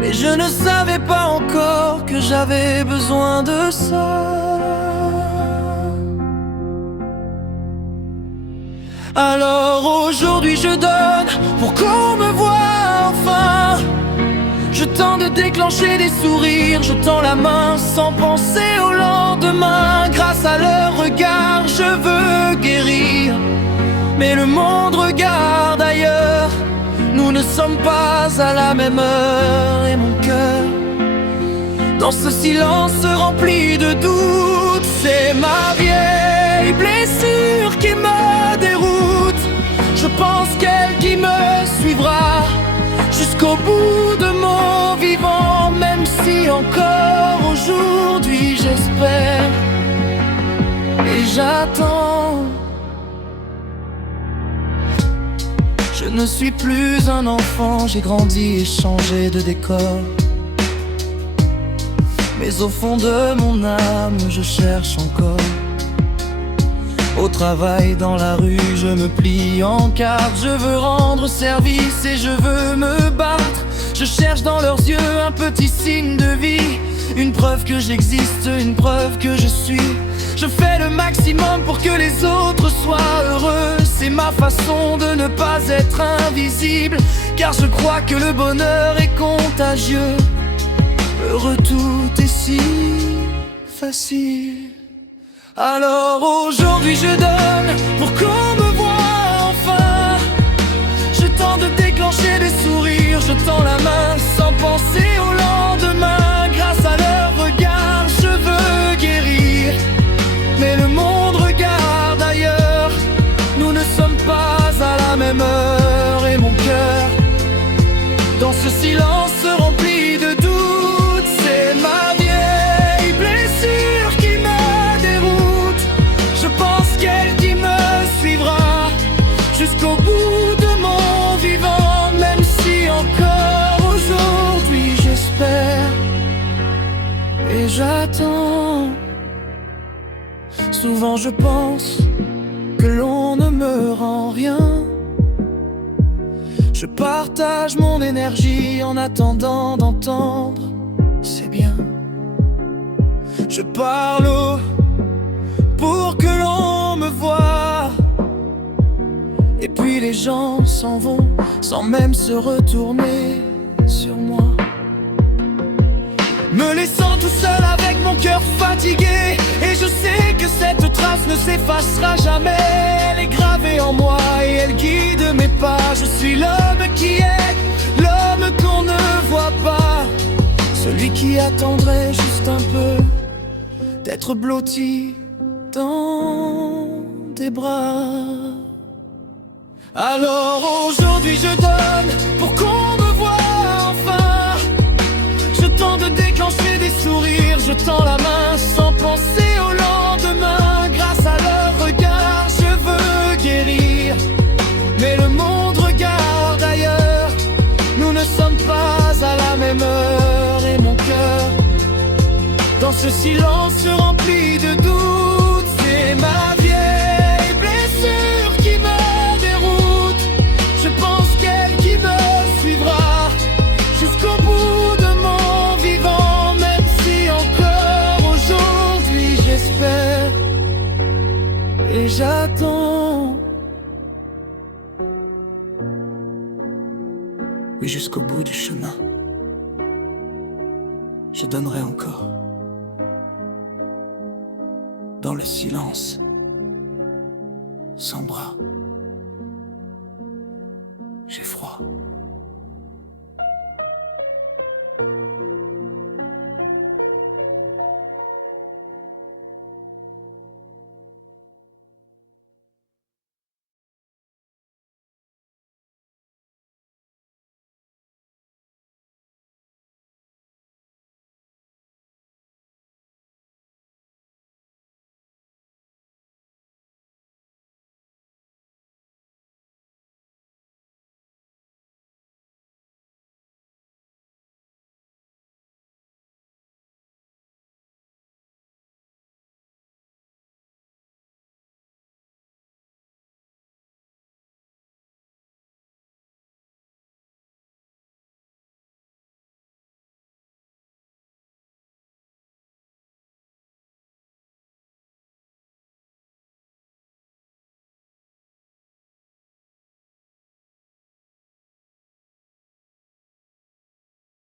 mais je ne savais pas encore que j'avais besoin de ça. Alors aujourd'hui je donne pour qu'on me voie enfin. Je tente de déclencher des sourires, je tends la main sans penser au lendemain. Grâce à leur regard je veux guérir, mais le monde regarde ailleurs. Nous ne sommes pas à la même heure et mon cœur, dans ce silence rempli de doutes, c'est ma vieille blessure qui me déroute. Je pense qu'elle qui me suivra jusqu'au bout de mon vivant, même si encore aujourd'hui j'espère et j'attends. Je ne suis plus un enfant, j'ai grandi et changé de décor. Mais au fond de mon âme, je cherche encore. Au travail, dans la rue, je me plie en quatre. Je veux rendre service et je veux me battre. Je cherche dans leurs yeux un petit signe de vie, une preuve que j'existe, une preuve que je suis. Je fais le maximum pour que les autres soient heureux. C'est ma façon de ne pas être invisible, car je crois que le bonheur est contagieux. Heureux, tout est si facile. Alors aujourd'hui je donne pour qu'on me voie enfin. Je tente de déclencher des sourires, je tends la main sans penser au lendemain. Grâce à leur regard je veux guérir, mais le monde regarde ailleurs. Nous ne sommes pas à la même heure et mon cœur, dans ce silence rempli de doutes, c'est ma vieille blessure qui me déroute. Je pense qu'elle qui me suivra jusqu'au bout de mon vivant, même si encore aujourd'hui j'espère et j'attends. Souvent je pense que l'on ne me rend rien. Je partage mon énergie en attendant d'entendre, c'est bien. Je parle haut pour que l'on me voie, et puis les gens s'en vont sans même se retourner sur moi, me laissant tout seul avec mon cœur fatigué. Et je sais que cette trace ne s'effacera jamais. Elle est gravée en moi et elle guide mes pas. Je suis l'homme qui est, l'homme qu'on ne voit pas, celui qui attendrait juste un peu d'être blotti dans tes bras. Alors aujourd'hui je donne pour qu'on me voie enfin. Je tente de déclencher des sourires, je tends la main sans penser au lendemain. Grâce à leur regard je veux guérir, mais le monde regarde ailleurs. Nous ne sommes pas à la même heure et mon cœur, dans ce silence rempli de doutes, c'est ma vieille blessure qui me déroute. Je pense qu'elle qui me suivra jusqu'au bout de mon vivant, même si encore aujourd'hui j'espère et j'attends. Oui, jusqu'au bout du chemin, je donnerai encore. Dans le silence, sans bras.